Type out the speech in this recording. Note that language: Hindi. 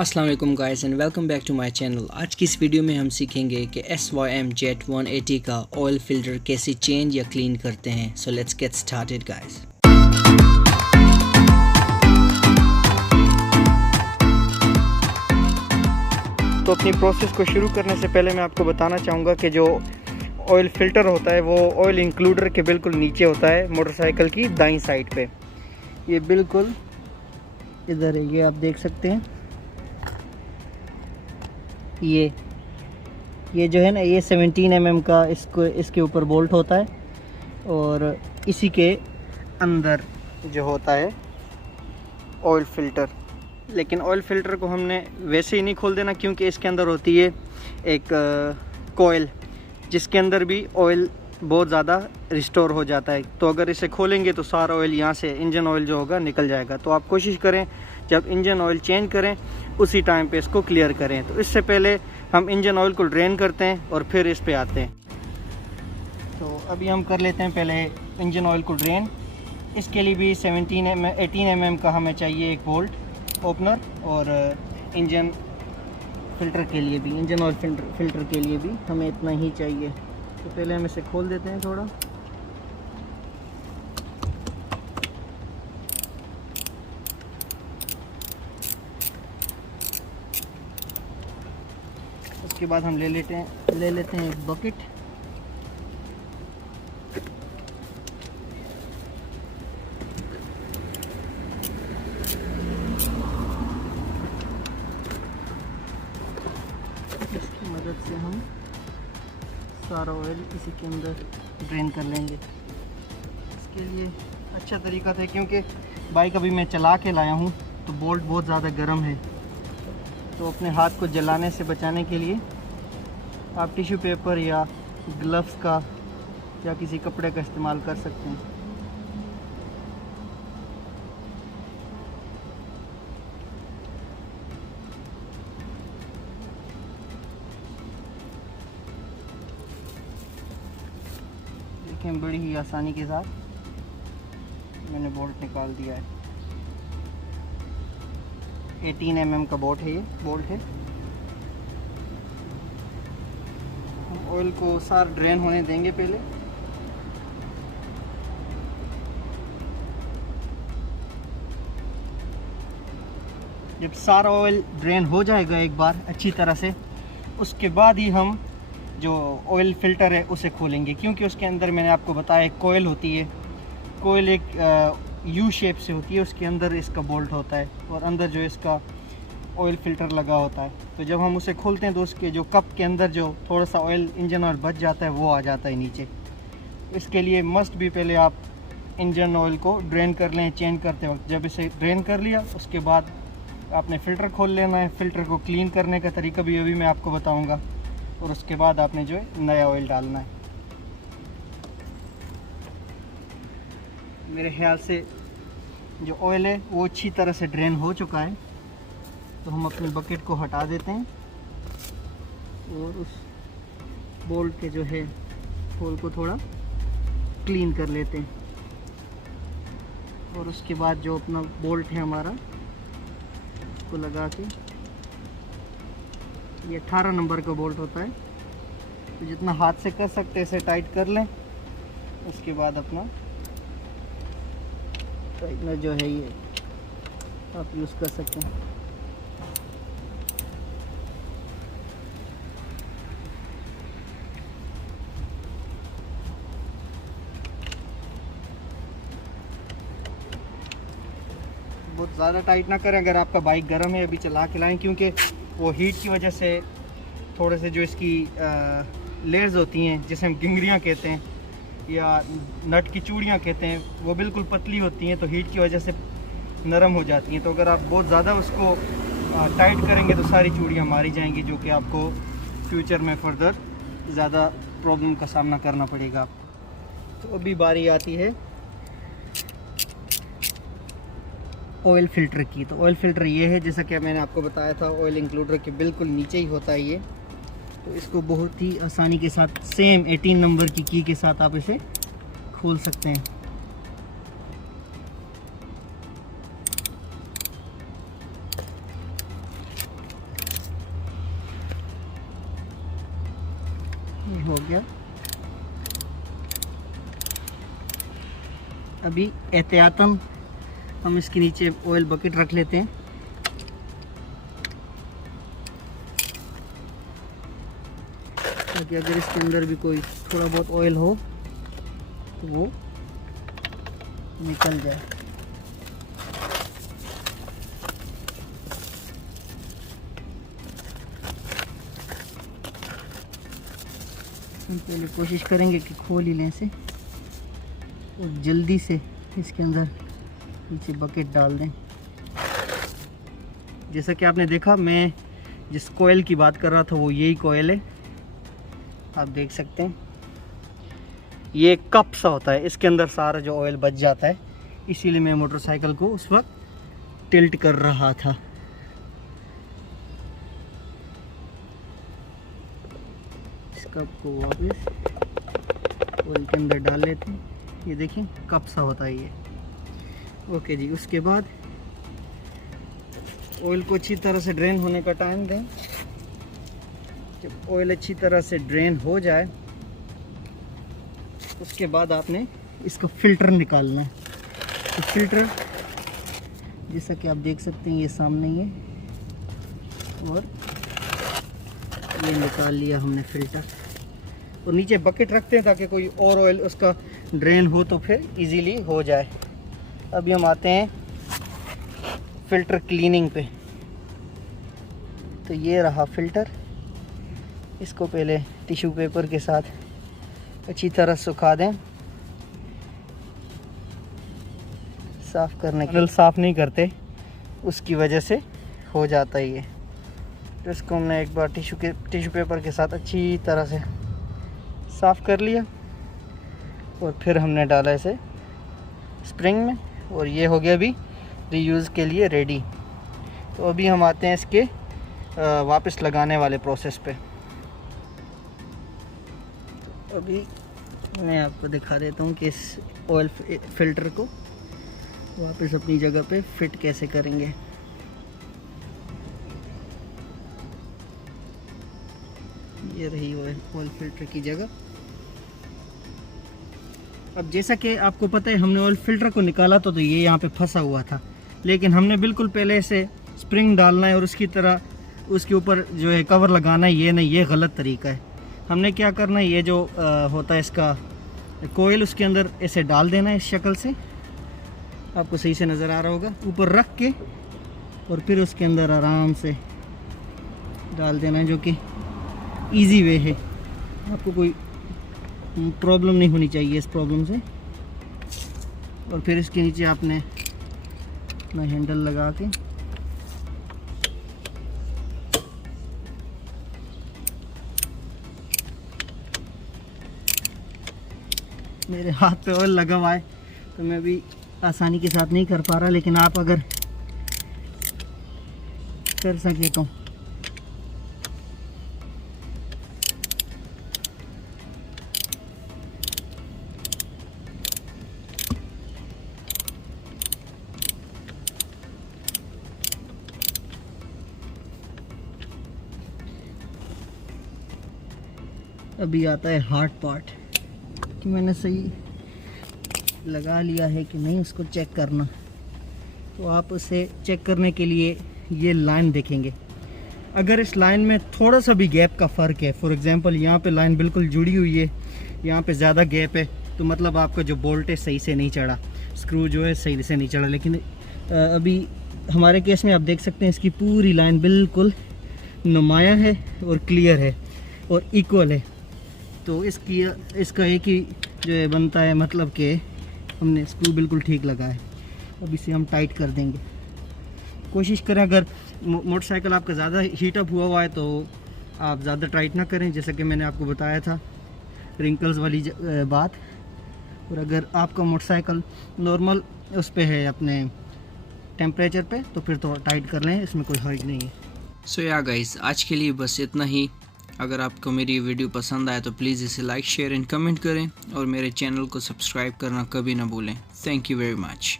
अस्सलाम वालेकुम guys and welcome back to my channel. आज की इस वीडियो में हम सीखेंगे कि SYM Jet 180 का ऑयल फिल्टर कैसे चेंज या क्लीन करते हैं। So let's get started guys. तो अपनी प्रोसेस को शुरू करने से पहले मैं आपको बताना चाहूँगा कि जो ऑयल फ़िल्टर होता है वो ऑयल इंक्लूडर के बिल्कुल नीचे होता है, मोटरसाइकिल की दाईं साइड पे। ये बिल्कुल इधर है, ये आप देख सकते हैं। ये जो है ना, ये 17 mm का इसके ऊपर बोल्ट होता है और इसी के अंदर जो होता है ऑयल फ़िल्टर। लेकिन ऑयल फ़िल्टर को हमने वैसे ही नहीं खोल देना, क्योंकि इसके अंदर होती है एक कोयल जिसके अंदर भी ऑयल बहुत ज़्यादा रिस्टोर हो जाता है। तो अगर इसे खोलेंगे तो सारा ऑयल यहाँ से इंजन ऑयल जो होगा निकल जाएगा। तो आप कोशिश करें जब इंजन ऑयल चेंज करें उसी टाइम पे इसको क्लियर करें। तो इससे पहले हम इंजन ऑयल को ड्रेन करते हैं और फिर इस पे आते हैं। तो अभी हम कर लेते हैं पहले इंजन ऑयल को ड्रेन। इसके लिए भी 18 mm का हमें चाहिए एक बोल्ट ओपनर, और इंजन फ़िल्टर के लिए भी, इंजन ऑयल फ़िल्टर के लिए भी हमें इतना ही चाहिए। तो पहले हम इसे खोल देते हैं थोड़ा। उसके बाद हम ले लेते हैं एक बकेट। इसकी मदद से हम सारा ऑयल इसी के अंदर ड्रेन कर लेंगे। इसके लिए अच्छा तरीका था, क्योंकि बाइक अभी मैं चला के लाया हूँ तो बोल्ट बहुत ज़्यादा गर्म है। तो अपने हाथ को जलाने से बचाने के लिए आप टिश्यू पेपर या ग्लव्स का या किसी कपड़े का इस्तेमाल कर सकते हैं। देखें, बड़ी ही आसानी के साथ मैंने बोल्ट निकाल दिया है। 18 mm का बोल्ट है। हम ऑयल को सारा ड्रेन होने देंगे पहले। जब सारा ऑयल ड्रेन हो जाएगा एक बार अच्छी तरह से, उसके बाद ही हम जो ऑयल फ़िल्टर है उसे खोलेंगे, क्योंकि उसके अंदर मैंने आपको बताया एक कोयल होती है। कोयल एक यू शेप से होती है, उसके अंदर इसका बोल्ट होता है और अंदर जो इसका ऑयल फ़िल्टर लगा होता है। तो जब हम उसे खोलते हैं तो उसके जो कप के अंदर जो थोड़ा सा ऑयल, इंजन ऑयल बच जाता है, वो आ जाता है नीचे। इसके लिए मस्ट भी पहले आप इंजन ऑयल को ड्रेन कर लें चेंज करते वक्त। जब इसे ड्रेन कर लिया उसके बाद आपने फ़िल्टर खोल लेना है। फ़िल्टर को क्लीन करने का तरीका भी अभी मैं आपको बताऊँगा, और उसके बाद आपने जो है नया ऑयल डालना है। मेरे ख्याल से जो ऑयल है वो अच्छी तरह से ड्रेन हो चुका है। तो हम अपने बकेट को हटा देते हैं और उस बोल्ट के जो है होल को थोड़ा क्लीन कर लेते हैं। और उसके बाद जो अपना बोल्ट है हमारा, उसको लगा के, ये 18 नंबर का बोल्ट होता है, तो जितना हाथ से कर सकते हैं इसे टाइट कर लें। उसके बाद अपना टाइटनर जो है ये आप यूज़ कर सकते हैं। बहुत ज़्यादा टाइट ना करें। अगर आपका बाइक गर्म है अभी चला के लाएँ, क्योंकि वो हीट की वजह से थोड़े से जो इसकी लेयर्स होती हैं, जिसे हम गिंगरियाँ कहते हैं या नट की चूड़ियाँ कहते हैं, वो बिल्कुल पतली होती हैं, तो हीट की वजह से नरम हो जाती हैं। तो अगर आप बहुत ज़्यादा उसको टाइट करेंगे तो सारी चूड़ियाँ मारी जाएंगी, जो कि आपको फ्यूचर में फर्दर ज़्यादा प्रॉब्लम का सामना करना पड़ेगा। तो अभी बारी आती है ऑयल फ़िल्टर की। तो ऑयल फ़िल्टर ये है, जैसा कि मैंने आपको बताया था, ऑयल इंक्लूडर के बिल्कुल नीचे ही होता है ये। तो इसको बहुत ही आसानी के साथ सेम 18 नंबर की की के साथ आप इसे खोल सकते हैं। ये हो गया। अभी एहतियातन हम इसके नीचे ऑयल बकेट रख लेते हैं, ताकि अगर इसके अंदर भी कोई थोड़ा बहुत ऑयल हो तो वो निकल जाए। हम पहले कोशिश करेंगे कि खोल ही लें इसे और जल्दी से इसके अंदर नीचे बकेट डाल दें। जैसा कि आपने देखा, मैं जिस कोयल की बात कर रहा था वो यही कोयल है। आप देख सकते हैं ये कप सा होता है, इसके अंदर सारा जो ऑयल बच जाता है, इसीलिए मैं मोटरसाइकिल को उस वक्त टिल्ट कर रहा था। इस कप को वापस ऑयल के अंदर डाल लेते हैं। ये देखिए कप सा होता है ये। ओके जी, उसके बाद ऑयल को अच्छी तरह से ड्रेन होने का टाइम दें। जब ऑयल अच्छी तरह से ड्रेन हो जाए उसके बाद आपने इसका फ़िल्टर निकालना है। तो फ़िल्टर जैसा कि आप देख सकते हैं ये सामने ही है, और ये निकाल लिया हमने फ़िल्टर। और नीचे बकेट रखते हैं ताकि कोई और ऑयल उसका ड्रेन हो तो फिर इजीली हो जाए। अभी हम आते हैं फ़िल्टर क्लीनिंग पे। तो ये रहा फ़िल्टर। इसको पहले टिश्यू पेपर के साथ अच्छी तरह सुखा दें। साफ़ करने के साफ़ नहीं करते, उसकी वजह से हो जाता है ये। तो इसको हमने एक बार टिश्यू पेपर के साथ अच्छी तरह से साफ़ कर लिया और फिर हमने डाला इसे स्प्रिंग में, और ये हो गया अभी रीयूज़ के लिए रेडी। तो अभी हम आते हैं इसके वापस लगाने वाले प्रोसेस पे। तो अभी मैं आपको दिखा देता हूँ कि इस ऑयल फ़िल्टर को वापस अपनी जगह पे फिट कैसे करेंगे। ये रही ऑयल फ़िल्टर की जगह। अब जैसा कि आपको पता है, हमने ऑयल फ़िल्टर को निकाला तो ये यहाँ पे फंसा हुआ था, लेकिन हमने बिल्कुल पहले से स्प्रिंग डालना है और उसकी तरह उसके ऊपर जो है कवर लगाना है, ये नहीं, ये गलत तरीका है। हमने क्या करना है, ये जो होता है इसका कोयल, उसके अंदर ऐसे डाल देना है इस शक्ल से। आपको सही से नज़र आ रहा होगा, ऊपर रख के और फिर उसके अंदर आराम से डाल देना है, जो कि इजी वे है। आपको कोई प्रॉब्लम नहीं होनी चाहिए इस प्रॉब्लम से। और फिर इसके नीचे आपने अपना हैंडल लगा के मेरे हाथ पे ऑयल लगा हुआ है तो मैं भी आसानी के साथ नहीं कर पा रहा, लेकिन आप अगर कर सके तो अभी आता है हार्ड पार्ट कि मैंने सही लगा लिया है कि नहीं, उसको चेक करना। तो आप उसे चेक करने के लिए ये लाइन देखेंगे। अगर इस लाइन में थोड़ा सा भी गैप का फ़र्क है, फॉर एग्जांपल यहाँ पे लाइन बिल्कुल जुड़ी हुई है, यहाँ पे ज़्यादा गैप है, तो मतलब आपका जो बोल्ट है सही से नहीं चढ़ा, स्क्रू जो है सही से नहीं चढ़ा। लेकिन अभी हमारे केस में आप देख सकते हैं इसकी पूरी लाइन बिल्कुल नुमाया है और क्लियर है और इक्वल है। तो इसका एक ही जो है बनता है, मतलब कि हमने स्क्रू बिल्कुल ठीक लगा है। अब इसे हम टाइट कर देंगे। कोशिश करें, अगर मोटरसाइकिल आपका ज़्यादा हीटअप हुआ है तो आप ज़्यादा टाइट ना करें, जैसा कि मैंने आपको बताया था रिंकल्स वाली बात। और अगर आपका मोटरसाइकिल नॉर्मल उस पे है, अपने टेम्परेचर पे, तो फिर तो टाइट कर लें, इसमें कोई हर्ज नहीं है। सो या गाइस, आज के लिए बस इतना ही। अगर आपको मेरी वीडियो पसंद आए तो प्लीज़ इसे लाइक, शेयर एंड कमेंट करें और मेरे चैनल को सब्सक्राइब करना कभी ना भूलें। Thank you very much.